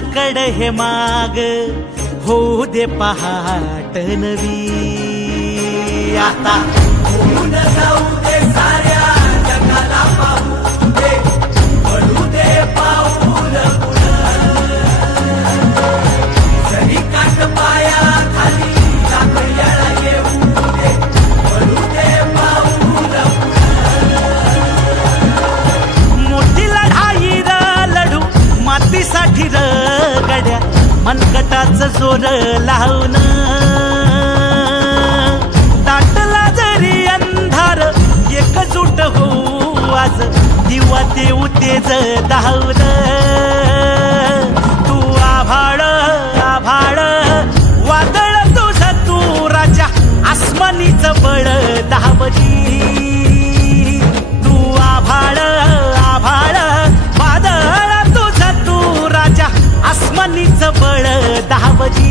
तुझ्याकड हे माग होऊ दे पहाट नवी आता होऊन जाऊ दे साऱ्या जगाला पाहू दे पडू दे पाऊल पुढं जरी काट पाया खाली लाकड्याला येऊ दे पडू दे पाऊल मोठी लढाई र लढू मातीसाठी र गड्या मनगटाचं जोर लावून दाटला जरी अंधार एकजूट होऊ आज दिवा देऊ तेज धावून तू आभाळ आभाळ वादळ तुझं तू राजा आसमानीच बळ धावली तू आभाळ आभाळ वादळ तुझं तू राजा आसमानीच बळ धावली